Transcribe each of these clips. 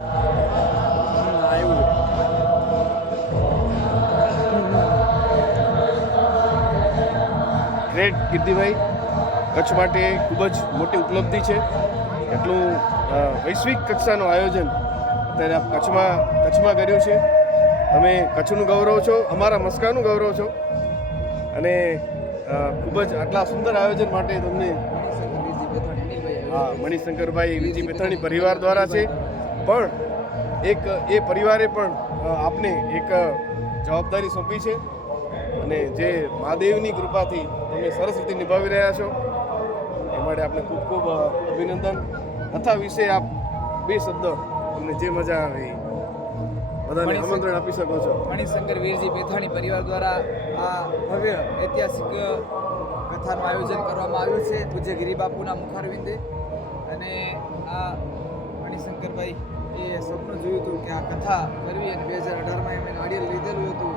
આવ્યું ગ્રેટ કીર્તિભાઈ, કચ્છ માટે ખૂબ જ મોટી ઉપલબ્ધિ છે. એટલું વૈશ્વિક કક્ષાનું આયોજન અત્યારે આપ કચ્છમાં કર્યું છે. તમે કચ્છનું ગૌરવ છો, અમારા મસ્કાનું ગૌરવ છો, અને ખૂબ જ આટલા સુંદર આયોજન માટે તમને મણિશંકરભાઈ વિજી પેથાણી પરિવાર દ્વારા છે. પણ એ પરિવારે પણ આપને એક જવાબદારી સોંપી છે, અને જે મહાદેવની કૃપાથી તમે સરસ રીતે નિભાવી રહ્યા છો એ માટે આપને ખૂબ ખૂબ અભિનંદન. કથા વિશે આપ બે શબ્દ, તમને જે મજા આવે એ બધાને આમંત્રણ આપી શકો છો. મણિશંકર વીરજી પેથાણી પરિવાર દ્વારા આ ભવ્ય ઐતિહાસિક કથાનું આયોજન કરવામાં આવ્યું છે પૂજ્ય ગિરિબાપુના મુખારવિંદે. અને આ મણિશંકરભાઈ એ સપનું જોયું હતું કે આ કથા કરવી, અને 2018માં એમણે નાળિયેર લીધેલું હતું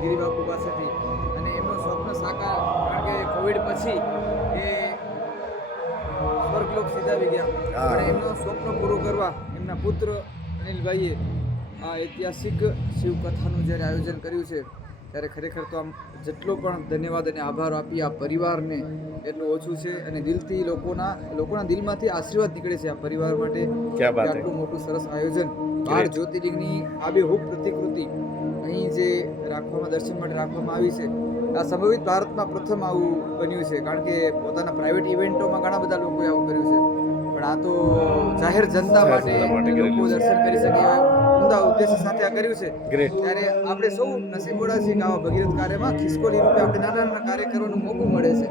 ગિરિબાપુ પાસેથી, અને એમનું સ્વપ્ન સાકાર, કારણ કે કોવિડ પછી એ સ્વર્ગલોક સિધાવી ગયા, અને એમનું સ્વપ્ન પૂરું કરવા એમના પુત્ર અનિલભાઈએ આ ઐતિહાસિક શિવકથાનું જ્યારે આયોજન કર્યું છે, ત્યારે ખરેખર તો આમ જેટલો પણ ધન્યવાદ અને આભાર આપી આ પરિવારને એટલું ઓછું છે. અને દિલથી લોકોના દિલમાંથી આશીર્વાદ નીકળે છે આ પરિવાર માટે કે આટલું મોટું સરસ આયોજન, 12 જ્યોતિર્લિંગની આબેહૂબ પ્રતિકૃતિ અહીં જે રાખવામાં, દર્શન માટે રાખવામાં આવી છે. આ સંભવિત ભારતમાં પ્રથમ આવું બન્યું છે, કારણ કે પોતાના પ્રાઇવેટ ઇવેન્ટોમાં ઘણા બધા લોકોએ આવું કર્યું છે, પણ આ તો જાહેર જનતા માટે લોકો દર્શન કરી શકે એવા ઉમદા ઉદ્દેશ્ય સાથે આ કર્યું છે. ત્યારે આપણે સૌ નસીબવાળા છીએ કે આવા ભગીરથ કાર્યમાં ખિસકોલી રૂપે આપણે નાના કાર્ય કરવાનો મોકો મળે છે.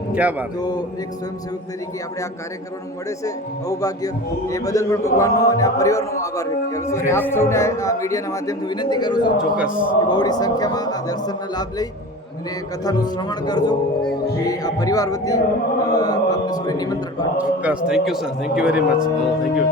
તો એક સ્વયંસેવક તરીકે આપણે આ કાર્ય કરવાનું મળે છે, સૌભાગ્ય. એ બદલ પણ ભગવાનનો અને આ પરિવારનો આભાર વ્યક્ત કરું છું. અને આપ સૌને આ મીડિયાના માધ્યમથી વિનંતી કરું છું ચોક્કસ કે બહોળી સંખ્યામાં આ દર્શનનો લાભ લઈ અને કથાનું શ્રવણ કરજો. એ આ પરિવાર વતી આપને સૌને નિમંત્રણ પાઠવું. ચોક્કસ. Thank you sir, thank you very much. Thank you.